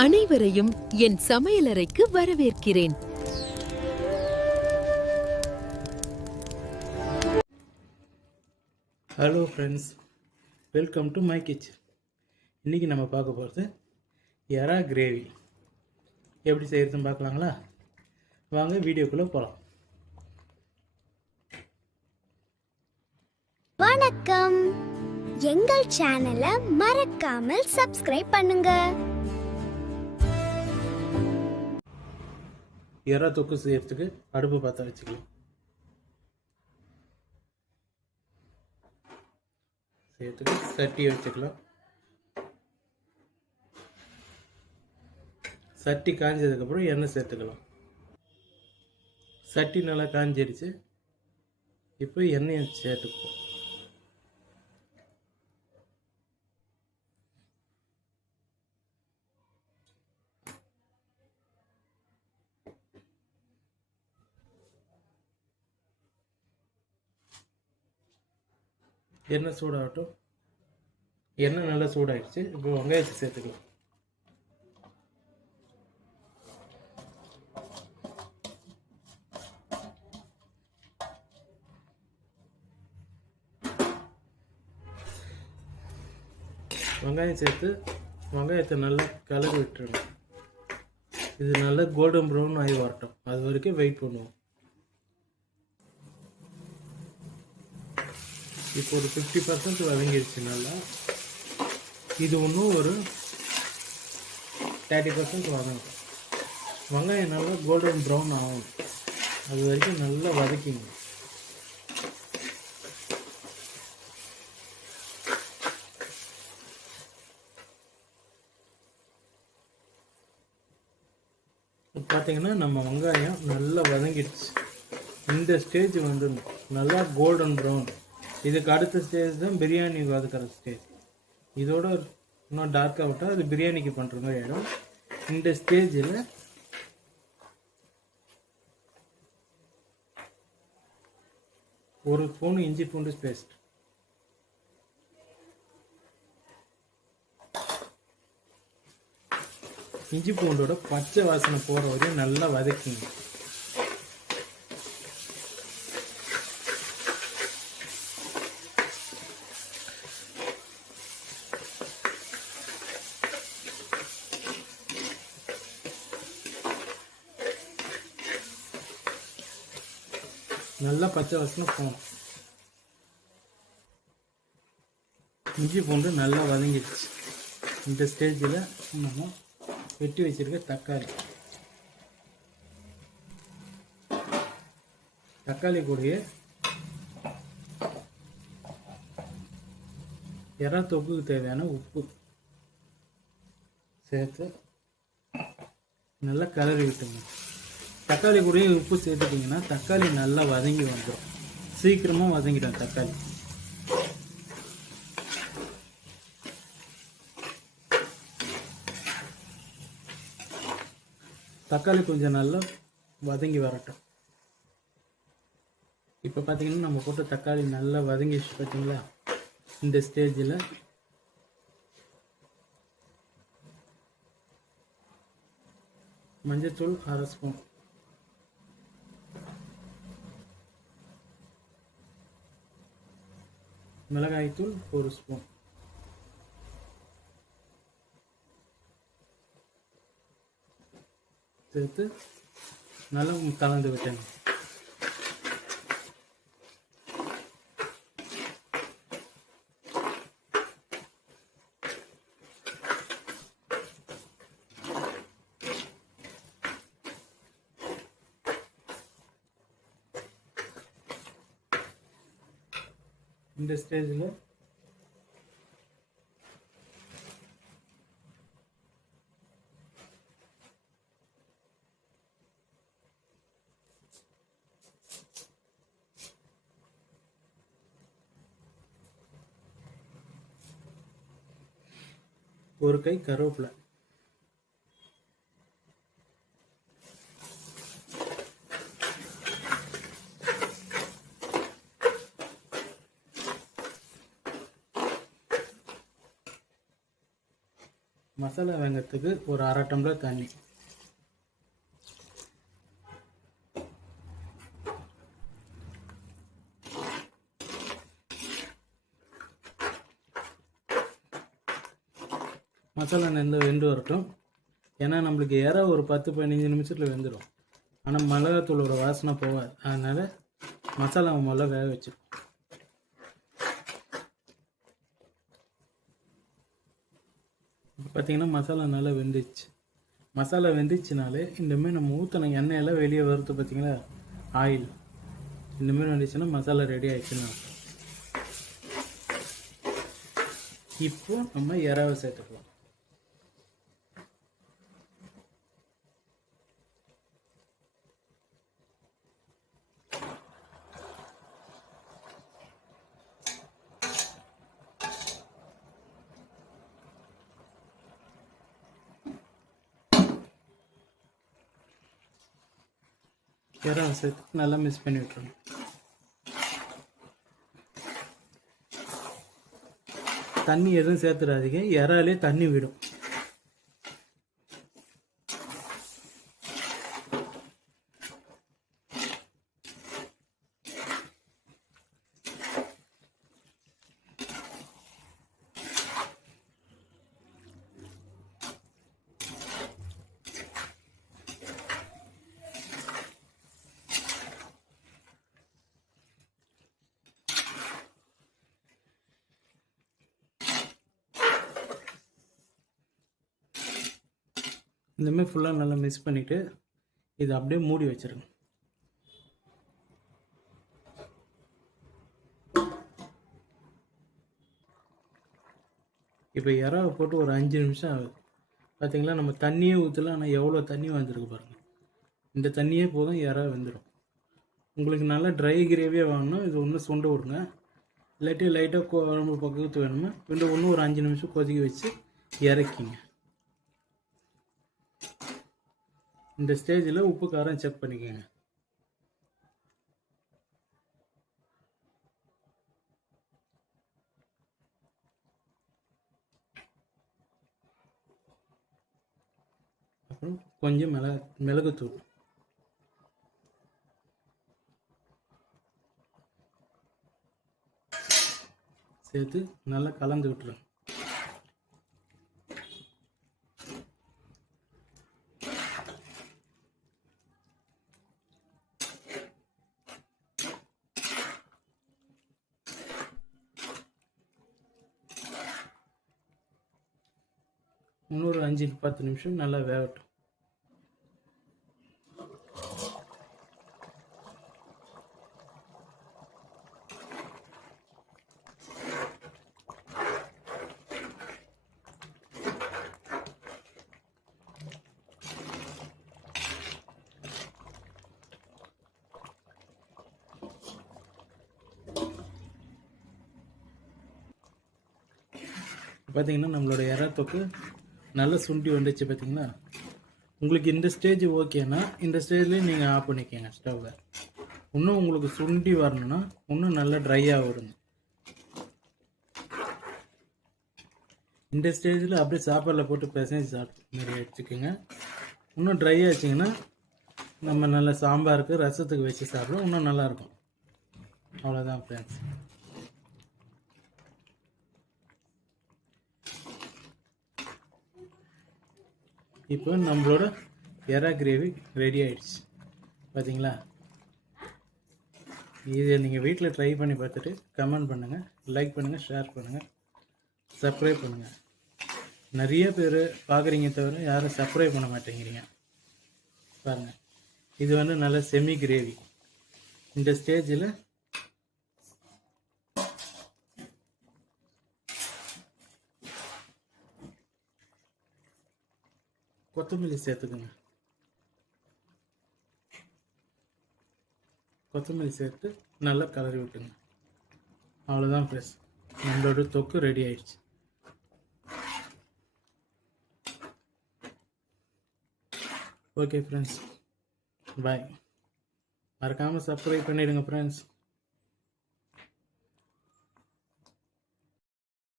அனைவரையும் என் சமையலறைக்கு வரவேற்கிறேன். Hello friends welcome to my kitchen இன்றைக்கி நம்ம பார்க்க போகிறது எறா கிரேவி. எப்படி செய்கிறதுன்னு பார்க்கலாங்களா? வாங்க வீடியோக்குள்ளே போகலாம் வணக்கம். எங்கள் சேனலை மறக்காமல் சப்ஸ்கிரைப் பண்ணுங்க. எறா தொக்கு செய்கிறதுக்கு அடுப்பு பற்ற வச்சுக்கலாம். செய்யறதுக்கு சட்டி வச்சுக்கலாம். சட்டி காஞ்சதுக்கப்புறம் எண்ணெய் சேர்த்துக்கலாம். சட்டி நல்லா காஞ்சிடுச்சு இப்போ எண்ணெயை சேர்த்துக்குவோம் எண்ணெய் சூடாகட்டும். எண்ணெய் நல்லா சூடாகிடுச்சு இப்போ வெங்காயத்தை சேர்த்துக்கலாம். வெங்காயம் சேர்த்து வெங்காயத்தை நல்லா கலரி விட்டுருங்க. இது நல்லா கோல்டன் ப்ரௌன் ஆகி வரட்டும். அது வரைக்கும் வெயிட் பண்ணுவோம். இப்போ ஒரு ஃபிஃப்டி பர்சன்ட் வதங்கிடுச்சு நல்லா. இது இன்னும் ஒரு தேர்ட்டி பர்சன்ட் வதங்கும் வெங்காயம் நல்லா கோல்டன் ப்ரௌன் ஆகும். அது வரைக்கும் நல்லா வதக்கிங்க. பார்த்தீங்கன்னா நம்ம வெங்காயம் நல்லா வதங்கிடுச்சு. இந்த ஸ்டேஜ் வந்து நல்லா கோல்டன் ப்ரௌன் இதுக்கு அடுத்த ஸ்டேஜ் தான் பிரியாணி வதக்கிற ஸ்டேஜ் இதோட இன்னும் டார்க்காக விட்டால் அது பிரியாணிக்கு பண்ணுற மாதிரி ஆகிடும் இந்த ஸ்டேஜில் ஒரு ஸ்பூன் இஞ்சி பூண்டு பேஸ்ட் இஞ்சி பூண்டோட பச்சை வாசனை போகிற வரையும் நல்லா வதக்கிங்க. நல்லா பச்சை வாசனை போகணும் இஞ்சி பூண்டு நல்லா வதங்கிடுச்சு. இந்த ஸ்டேஜில் நம்ம வெட்டி வச்சுருக்க தக்காளி. தக்காளி கூடயே எறா தொக்குக்கு தேவையான உப்பு சேர்த்து நல்லா கலரி விட்டுங்க. தக்காளி கூடயும் உப்பு சேர்த்துட்டிங்கன்னா தக்காளி நல்லா வதங்கி வந்துடும் சீக்கிரமாக வதங்கிடும் தக்காளி. தக்காளி கொஞ்சம் நல்லா வதங்கி வரட்டும். இப்போ பார்த்தீங்கன்னா நம்ம போட்ட தக்காளி நல்லா வதங்கிடுச்சு பார்த்தீங்களா இந்த ஸ்டேஜில். மஞ்சத்தூள் அரை ஸ்பூன். மிளகாய்த்தூள் ஒரு ஸ்பூன் சேர்த்து நல்லா கலந்து விட்டேன் இந்த ஸ்டேஜில் ஒரு கை கருவேப்பிலை மசாலா வெங்காயத்துக்கு ஒரு அரை டம்ளர் தண்ணி. மசாலா நெந்து வெந்து வரட்டும். ஏன்னா நம்மளுக்கு இறை ஒரு பத்து பதினஞ்சு நிமிஷத்தில் வெந்துடும் ஆனால் மிளகாத்தூளோட வாசனை போகாது. அதனால் மசாலாவை முதல்ல வேக வச்சு பார்த்திங்கன்னா மசாலா நல்லா வெந்துச்சு. மசாலா வெந்துச்சுனாலே இந்தமாரி நம்ம ஊற்றின எண்ணெயெல்லாம் வெளியே வருது பார்த்திங்களா ஆயில். இந்தமாரி வந்துச்சுன்னா மசாலா ரெடி ஆயிடுச்சுன்னு. இப்போ நம்ம இறாவை சேர்த்துக்கலாம். இறால் சேர்த்து நல்லா மிக்ஸ் பண்ணி விட்டுருங்க. தண்ணி எதுவும் சேர்த்துடாதீங்க. இறாலே தண்ணி விடும். இந்தமாதிரி ஃபுல்லாக நல்லா மிக்ஸ் பண்ணிவிட்டு இதை அப்படியே மூடி வச்சிருங்க. இப்போ இறாவை போட்டு ஒரு அஞ்சு நிமிஷம் ஆகுது. பார்த்தீங்களா நம்ம தண்ணியே ஊற்றலாம் ஆனால் எவ்வளோ தண்ணி வந்திருக்கு பாருங்கள் இந்த தண்ணியே போதும் இறா வெந்துடும் உங்களுக்கு நல்லா ட்ரை கிரேவியாக வாங்கினா இது ஒன்று சுண்ட விடுங்க. இல்லாட்டி லைட்டாக குழம்பு பக்கத்து வேணுமா இன்னும் ஒன்று ஒரு அஞ்சு நிமிஷம் கொதிக்க வச்சு இறக்கிங்க. இந்த ஸ்டேஜில் உப்பு காரம் செக் பண்ணிக்கோங்க. அப்புறம் கொஞ்சம் மிளகு மிளகுத்தூள். சேர்த்து நல்லா கலந்து விட்டுருங்க. இன்னொரு அஞ்சு பத்து நிமிஷம் நல்லா வேகட்டும். பார்த்தீங்கன்னா நம்மளோட எறத்தொக்கு நல்லா சுண்டி வந்துச்சு பார்த்தீங்களா உங்களுக்கு இந்த ஸ்டேஜ் ஓகேனா இந்த ஸ்டேஜ்லேயே நீங்கள் ஆஃப் பண்ணிக்கோங்க ஸ்டவ்வை இன்னும் உங்களுக்கு சுண்டி வரணும்னா இன்னும் நல்லா ட்ரையாக வருங்க இந்த ஸ்டேஜில் அப்படியே சாப்பாடில் போட்டு பிசைஞ்சு சாப்பிட்டு மாதிரி வச்சுக்கோங்க. இன்னும் ட்ரை ஆச்சுங்கன்னா நம்ம நல்ல சாம்பாருக்கு ரசத்துக்கு வச்சு சாப்பிடுவோம் இன்னும் நல்லாயிருக்கும் அவ்வளோதான் ஃப்ரெண்ட்ஸ் இப்போ நம்மளோட எறா கிரேவி ரெடி ஆயிடுச்சு. பார்த்தீங்களா இதை நீங்கள் வீட்டில் ட்ரை பண்ணி பார்த்துட்டு கமெண்ட் பண்ணுங்கள் லைக் பண்ணுங்கள் ஷேர் பண்ணுங்கள் சப்ஸ்கிரைப் பண்ணுங்கள் நிறைய பேர் பார்க்குறீங்க தவிர யாரும் சப்ஸ்கிரைப் பண்ண மாட்டேங்கிறீங்க. பாருங்கள் இது வந்து நல்ல செமி கிரேவி இந்த ஸ்டேஜில் கொத்தமல்லி சேர்த்துக்கோங்க. கொத்தமல்லி சேர்த்து நல்லா கலரி விட்டுங்க. அவ்வளோதான் ஃப்ரெஷ் நம்மளோட தொக்கு ரெடி ஆயிடுச்சு. ஓகே ஃப்ரெண்ட்ஸ் பாய் மறக்காமல் சப்ஸ்கிரைப் பண்ணிவிடுங்க ஃப்ரெண்ட்ஸ்